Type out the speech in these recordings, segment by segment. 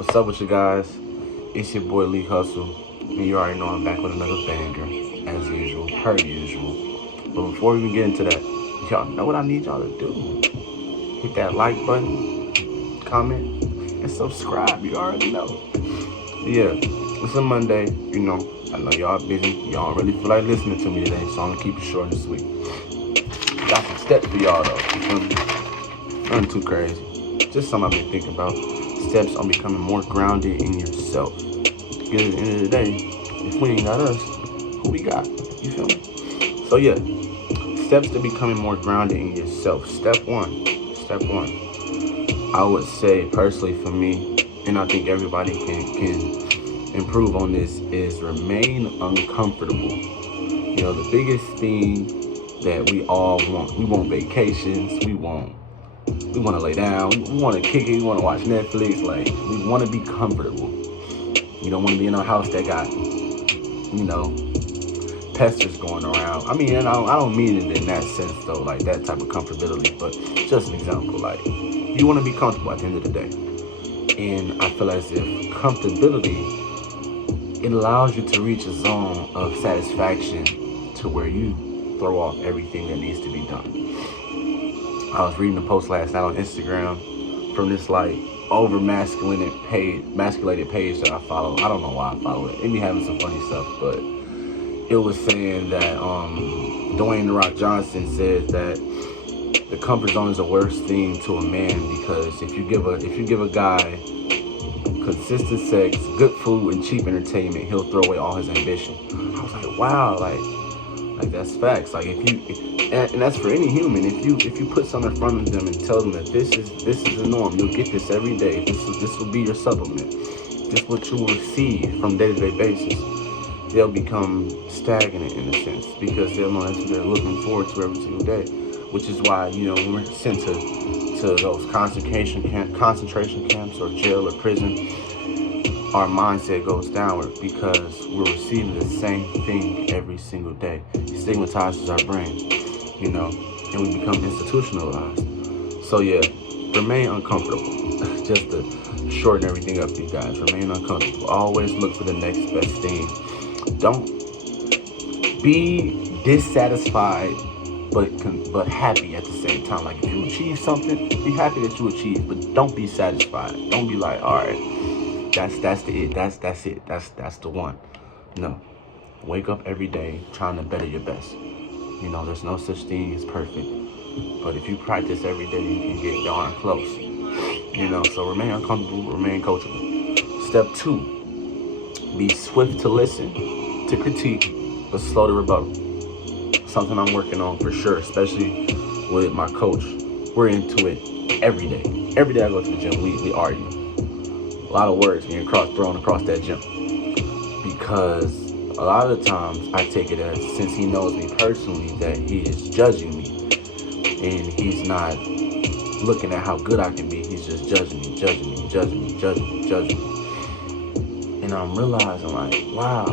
What's up with you guys? It's your boy Lee Hustle, and you already know I'm back with another banger, as usual, per usual. But before we even get into that, y'all know what I need y'all to do. Hit that like button, comment, and subscribe. You already know. Yeah, it's a Monday, I know y'all busy. Y'all don't really feel like listening to me today, so I'm gonna keep it short and sweet. Got some steps for y'all though. You feel me? Nothing too crazy. Just something I've been thinking about. Steps on becoming more grounded in yourself. Because at the end of the day, if we ain't got us, who we got? You feel me? So yeah, steps to becoming more grounded in yourself. Step one. I would say personally for me, and I think everybody can improve on this, is remain uncomfortable. The biggest thing that we all want. We want vacations. We want to lay down. We want to kick it. We want to watch Netflix. Like, we want to be comfortable. You don't want to be in a house that got, pesters going around. I mean, and I don't mean it in that sense, though, like that type of comfortability, but just an example. Like, you want to be comfortable at the end of the day. And I feel as if comfortability, it allows you to reach a zone of satisfaction to where you throw off everything that needs to be done. I was reading a post last night on Instagram from this like over masculated page that I follow. I don't know why I follow it. It be having some funny stuff, but it was saying that Dwayne "The Rock" Johnson says that the comfort zone is the worst thing to a man, because if you give a guy consistent sex, good food, and cheap entertainment, he'll throw away all his ambition. I was like, wow, like that's facts. Like and that's for any human. If you put something in front of them and tell them that this is the norm, you'll get this every day. This will be your supplement. This is what you will receive from day-to-day basis. They'll become stagnant in a sense, because they'll know that's what they're looking forward to every single day. Which is why when we're sent to those concentration camps or jail or prison, our mindset goes downward because we're receiving the same thing every single day. It stigmatizes our brain, and we become institutionalized. So yeah, remain uncomfortable. Just to shorten everything up for you guys, remain uncomfortable. Always look for the next best thing. Don't be dissatisfied but happy at the same time. Like, if you achieve something, be happy that you achieved, but don't be satisfied. Don't be like, all right, that's it. That's the one. No, wake up every day trying to better your best. There's no such thing as perfect, but if you practice every day, you can get darn close. So remain uncomfortable, remain coachable. Step 2: be swift to listen, to critique, but slow to rebuttal. Something I'm working on for sure, especially with my coach. We're into it every day. Every day I go to the gym, we argue. A lot of words being thrown across that gym, because a lot of the times I take it as, since he knows me personally, that he is judging me, and he's not looking at how good I can be. He's just judging me. And I'm realizing, like, wow,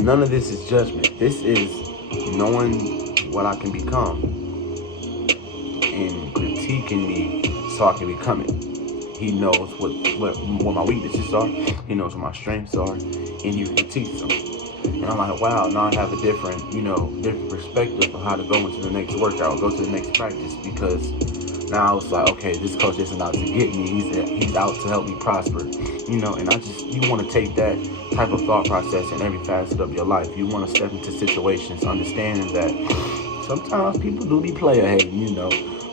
none of this is judgment. This is knowing what I can become and critiquing me so I can become it. He knows what my weaknesses are. He knows what my strengths are, and he critiques them. And I'm like, wow, now I have a different perspective of how to go into the next workout, go to the next practice, because now it's like, okay, this coach isn't out to get me. He's out to help me prosper. And you want to take that type of thought process in every facet of your life. You want to step into situations understanding that sometimes people do be player hating,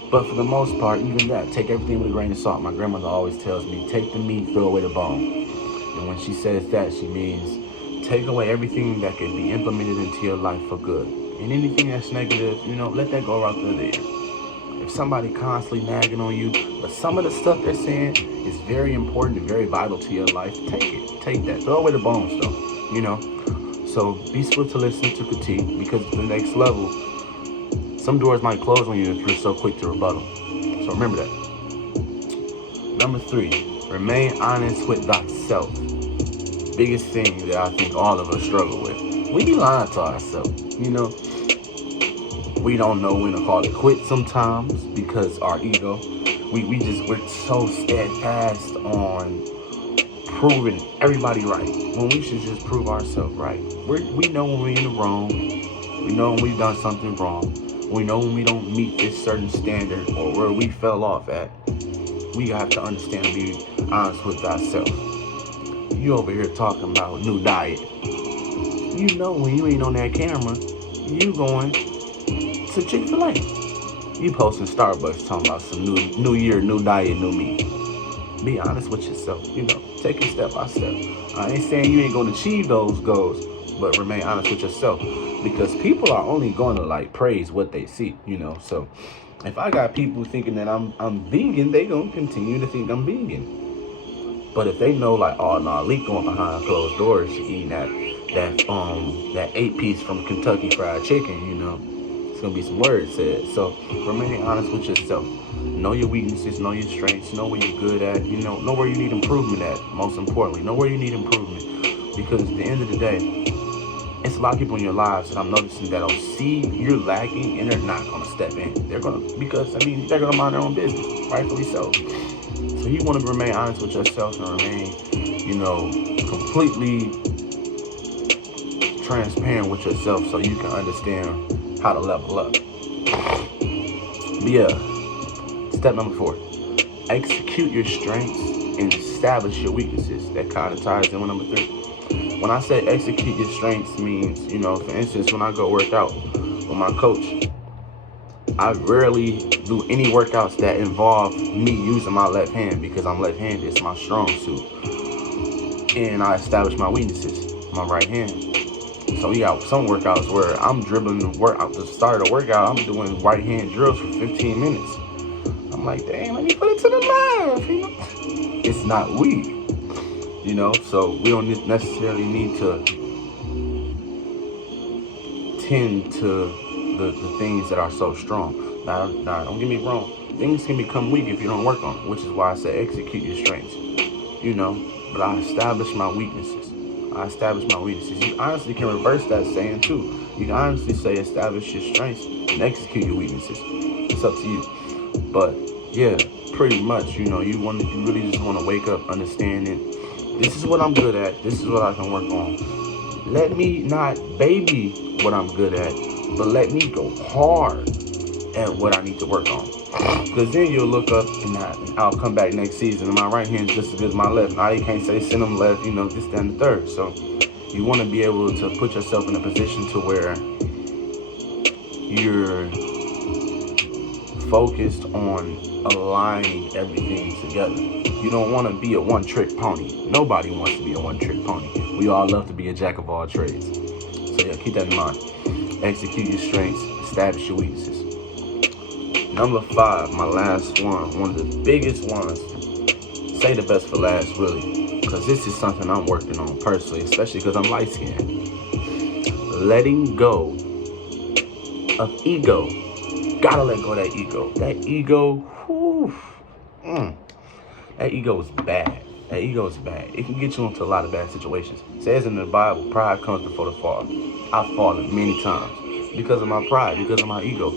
but for the most part, even that, take everything with a grain of salt. My grandmother always tells me, take the meat, throw away the bone. And when she says that, she means take away everything that can be implemented into your life for good. And anything that's negative, let that go right through the air. If somebody constantly nagging on you, but some of the stuff they're saying is very important and very vital to your life, take that. Throw away the bones though, So be swift to listen, to critique, because at the next level, some doors might close on you if you're so quick to rebuttal. So remember that. Number 3, remain honest with thyself. Biggest thing that I think all of us struggle with. We be lying to ourselves, We don't know when to call it quits sometimes because our ego. We're so steadfast on proving everybody right when we should just prove ourselves right. We know when we're in the wrong. We know when we've done something wrong. We know when we don't meet this certain standard or where we fell off at. We have to understand and be honest with ourselves. You over here talking about new diet. You know when you ain't on that camera, you going to Chick-fil-A. You posting Starbucks talking about some new year, new diet, new me. Be honest with yourself, take it step by step. I ain't saying you ain't gonna achieve those goals, but remain honest with yourself. Because people are only gonna praise what they see. So if I got people thinking that I'm vegan, they gonna continue to think I'm vegan. But if they know oh no, Leak going behind closed doors eating that 8-piece from Kentucky Fried Chicken, it's gonna be some words said. So remain honest with yourself. Know your weaknesses, know your strengths, know where you're good at, know where you need improvement at. Most importantly, know where you need improvement. Because at the end of the day, it's a lot of people in your lives that I'm noticing that'll see you're lacking and they're not gonna step in. They're gonna they're gonna mind their own business, rightfully so. So you want to remain honest with yourself and remain, completely transparent with yourself so you can understand how to level up. But yeah, step number 4, execute your strengths and establish your weaknesses. That kind of ties in with number 3. When I say execute your strengths means, for instance, when I go work out with my coach, I rarely do any workouts that involve me using my left hand because I'm left-handed. It's my strong suit. And I establish my weaknesses, my right hand. So we got some workouts where I'm dribbling the workout. To start a workout, I'm doing right hand drills for 15 minutes. I'm like, damn, let me put it to the left. It's not we. So we don't necessarily need to tend to the things that are so strong. Now, don't get me wrong. Things can become weak if you don't work on it, which is why I say execute your strengths. But I establish my weaknesses. You honestly can reverse that saying too. You can honestly say establish your strengths and execute your weaknesses. It's up to you. But yeah, pretty much, you really just want to wake up understanding this is what I'm good at. This is what I can work on. Let me not baby what I'm good at, but let me go hard at what I need to work on. Because then you'll look up and I'll come back next season and my right hand's just as good as my left. Now you can't say send them left, this, that, and the third. So you want to be able to put yourself in a position to where you're focused on aligning everything together. You don't want to be a one-trick pony. Nobody wants to be a one-trick pony. We all love to be a jack of all trades. So yeah, keep that in mind. Execute your strengths, establish your weaknesses. Number 5, my last one of the biggest ones. Say the best for last, really, because this is something I'm working on personally, especially because I'm light-skinned. Letting go of ego. Gotta let go of that ego. That ego, that ego is bad. It can get you into a lot of bad situations. It says in the Bible, pride comes before the fall. I've fallen many times because of my pride, because of my ego.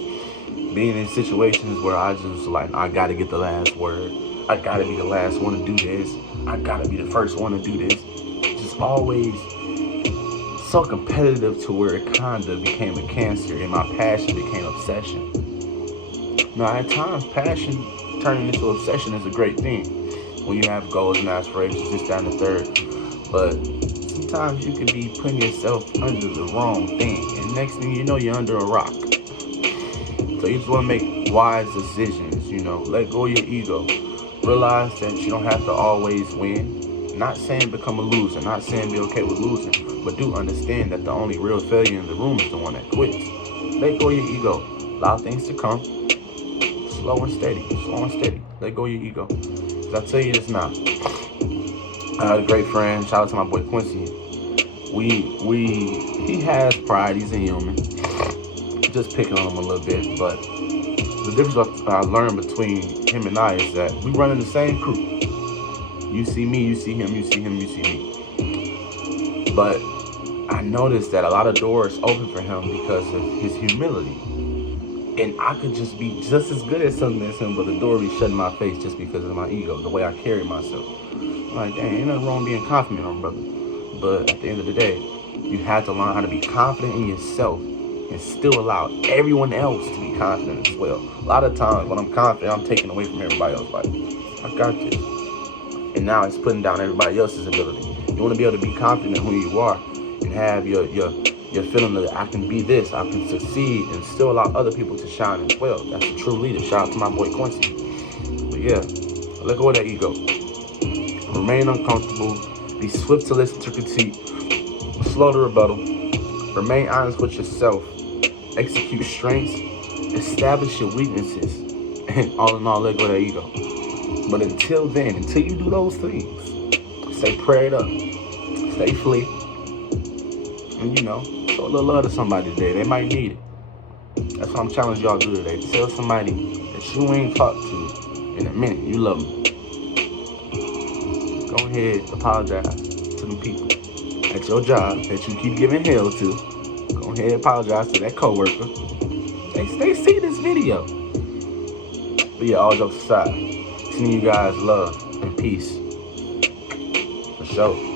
Being in situations where I just I gotta get the last word. I gotta be the last one to do this. I gotta be the first one to do this. Just always so competitive to where it kind of became a cancer and my passion became obsession. Now, at times, passion turning into obsession is a great thing when you have goals and aspirations, this, that, and the third. But sometimes you can be putting yourself under the wrong thing, and next thing you know, you're under a rock. So you just want to make wise decisions, let go of your ego. Realize that you don't have to always win. Not saying become a loser, not saying be okay with losing, but do understand that the only real failure in the room is the one that quits. Let go of your ego. Allow things to come. Slow and steady. Let go of your ego. Because I tell you this now. I had a great friend. Shout out to my boy Quincy. He has pride. He's a human. Just picking on him a little bit, but the difference I learned between him and I is that we run in the same crew. You see me, you see him, you see him, you see me. But I noticed that a lot of doors open for him because of his humility. And I could just be just as good at something as him, but the door be shut in my face just because of my ego, the way I carry myself. I'm like, dang, ain't nothing wrong being confident, my brother. But at the end of the day, you have to learn how to be confident in yourself and still allow everyone else to be confident as well. A lot of times when I'm confident, I'm taking away from everybody else. Like, I got this. And now it's putting down everybody else's ability. You want to be able to be confident in who you are and have your feeling that I can be this, I can succeed, and still allow other people to shine as well. That's a true leader. Shout out to my boy Quincy. But yeah, let go of that ego. Remain uncomfortable. Be swift to listen to critique. Slow to rebuttal. Remain honest with yourself. Execute strengths. Establish your weaknesses. And all in all, let go of that ego. But until then, until you do those things, stay prayed up. Stay flee. And show a little love to somebody today. They might need it. That's what I'm challenging y'all to do today. Tell somebody that you ain't talked to in a minute you love them. Go ahead, apologize to them people at your job that you keep giving hell to. Go ahead, apologize to that coworker. They see this video. But yeah, all jokes aside, sending you guys love and peace. For sure.